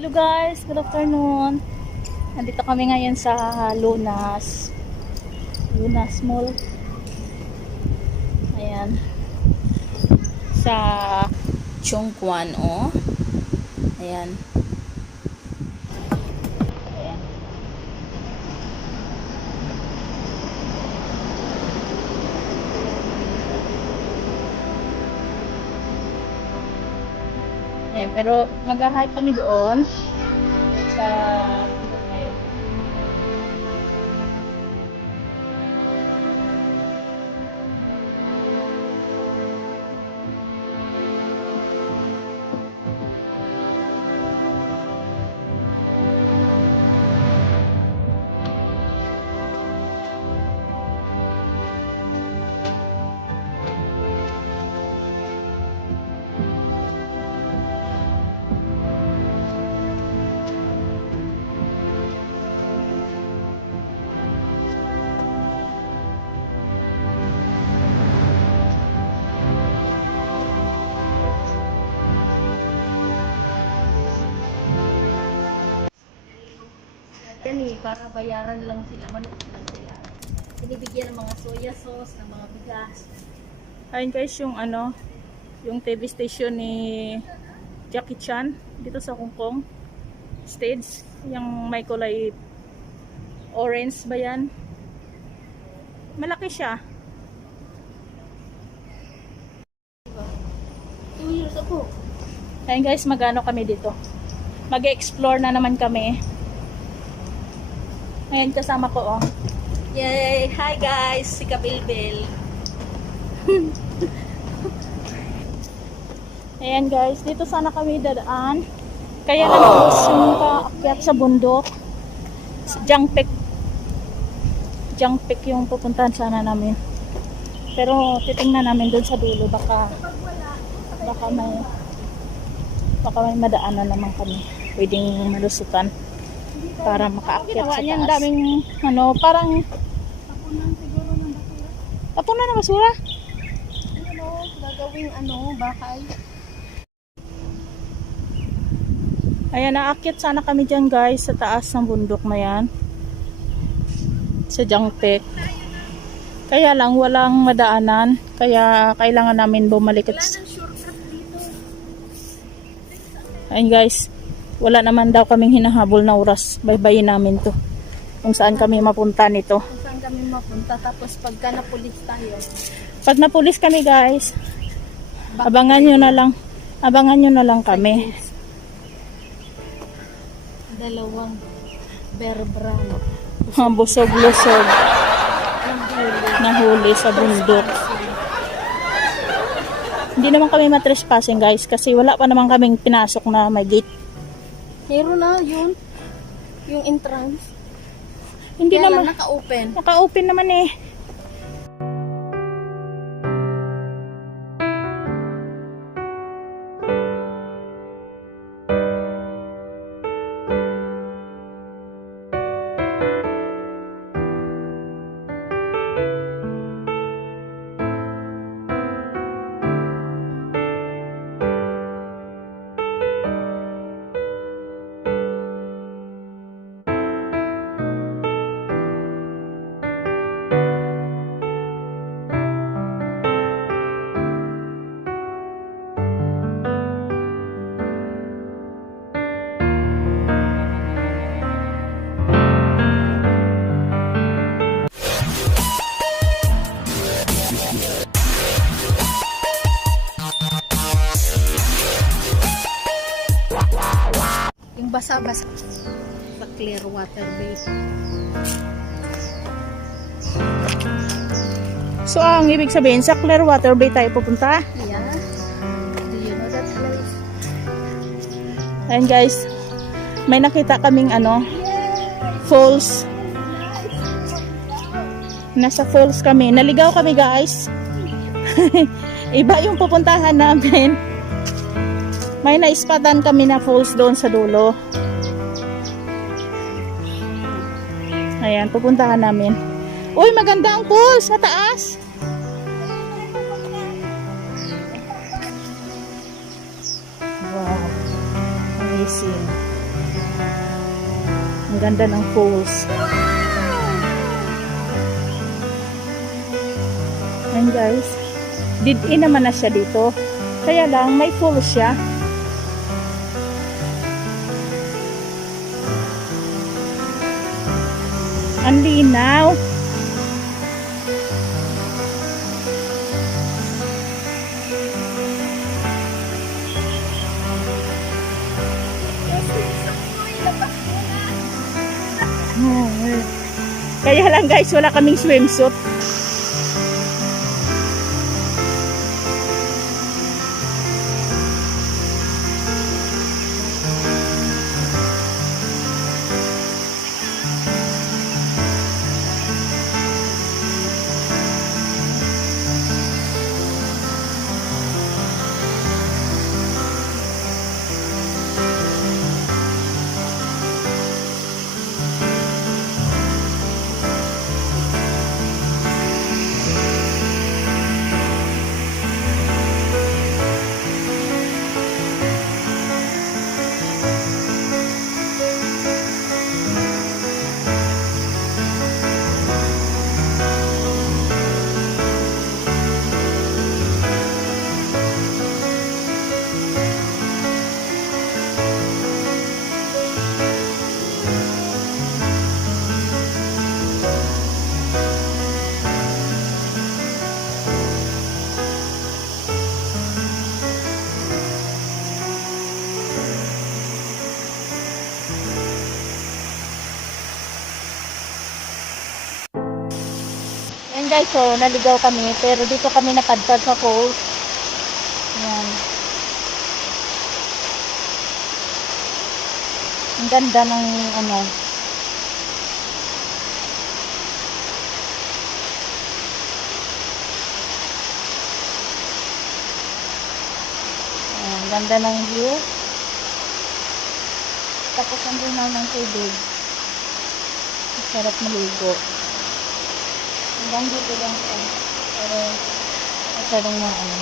Hello guys, good afternoon. Nandito kami ngayon sa Lunas Mall. Ayan. Sa Chongquan, oh. Ayan. Ayan. Ayan, pero mag-hike kami doon sa para bayaran lang sila, manok lang sila. Binibigyan ng mga soya sauce, ng mga bigas. Ayun guys, yung yung TV station ni Jackie Chan dito sa Hong Kong stage, yung may kulay orange ba yan? Malaki siya. 2 years ago. Ayun guys, magano kami dito. Mag-explore na naman kami. Ayan, kasama ko, oh. Yay! Hi guys! Si Kabilbil. Ayan guys, dito sana kami dadaan. Kaya lang gusto yung paakyat sa bundok. Jangpek yung pupuntahan sana namin. Pero titingnan namin doon sa dulo. Baka may madaanan naman kami. Pwedeng malusutan para makaakyat sa taas. Daming parang tapunan ng basura. Gagawing bakal. Ayan, naakyat sana kami dyan guys sa taas ng bundok na yan. Sa Jangpek. Kaya lang walang madaanan. Kaya kailangan namin bumalik. Ayan guys. Wala naman daw kaming hinahabol na oras. Baybayin namin to. Kung saan kami mapunta nito. Kung saan kami mapunta. Tapos pagka napulis tayo. Pag napulis kami guys, abangan nyo na lang. Abangan nyo na lang kami. Dalawang berbrano. Busog-lusog. Nahuli sa bundok. Hindi naman kami matrespassing guys. Kasi wala pa naman kaming pinasok na may gate. Meron na yun. Yung entrance. Hindi kaya naman. Naka-open. Naka-open naman eh. Basa-basa sa Clearwater Bay. So ang ibig sabihin sa Clearwater Bay tayo pupunta? Yeah. Do you know that place? Ayan guys, may nakita kaming falls. Nasa falls kami. Naligaw kami guys. Iba yung pupuntahan namin. May naispatan kami na falls doon sa dulo. Ayan, pupuntahan namin. Uy, maganda ang falls sa taas. Wow. Amazing. Ang ganda ng falls. Ayan guys. Did-in naman na siya dito. Kaya lang, may falls siya. Ang linaw. Kaya lang guys, wala kaming swimsuit. Ayan guys, so naligaw kami pero dito kami napadpad sa falls. Ayan. Ang ganda ng ano. Ayan, ang ganda ng view. Tapos ang linaw ng tubig. Sarap maligo. Hanggang dito lang siya. Pero masyadong mga ano.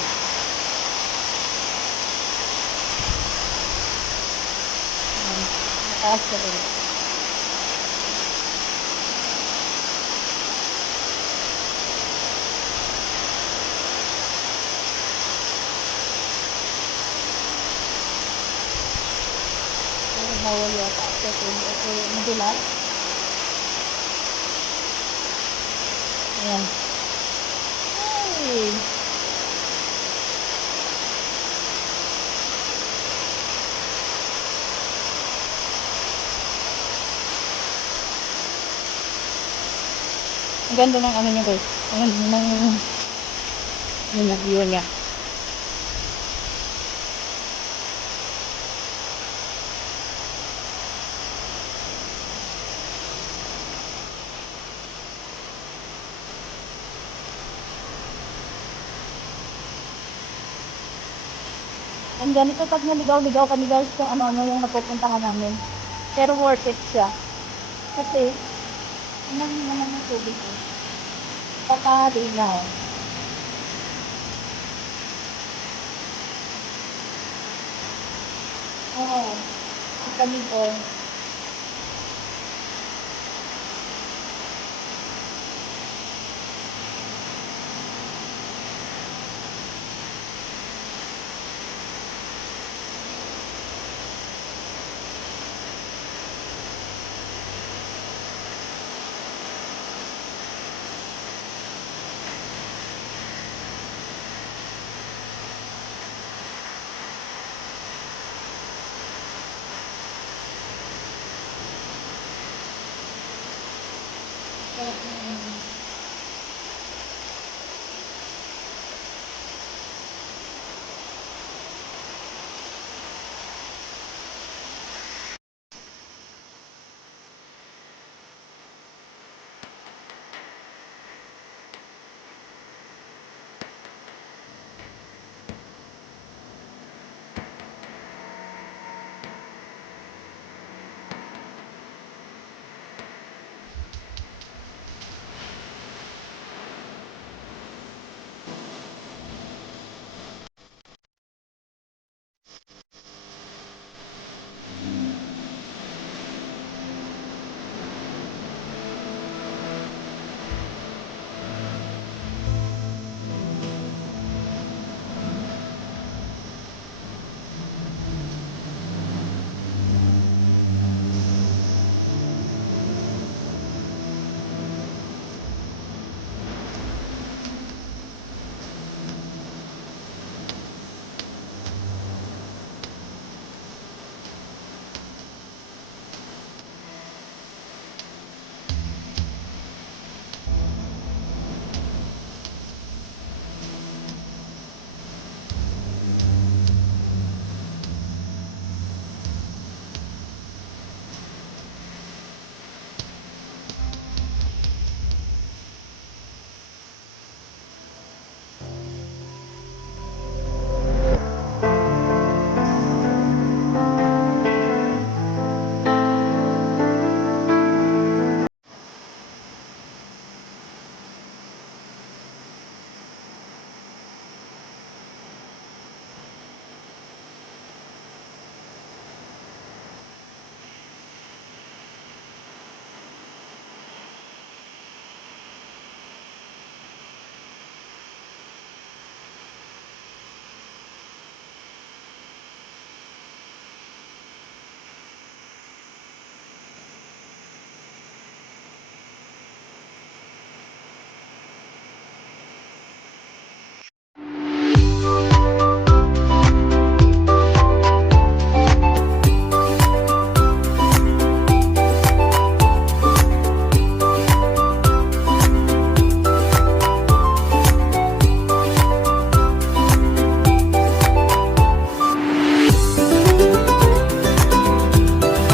Ayan. Mataas ka rin. Pero bawal yata kasi madulas. Ayan. Hey! Ang ganda ng ano niya guys. Ang ganda ng yun na, view niya. And ganito pag naligaw-ligaw kami guys kung ano-ano yung napupuntahan namin. Pero worth it siya. Kasi, ang naman ng tubig ko. Pakalinaw. Oo. Ang kami ko. Sarap ng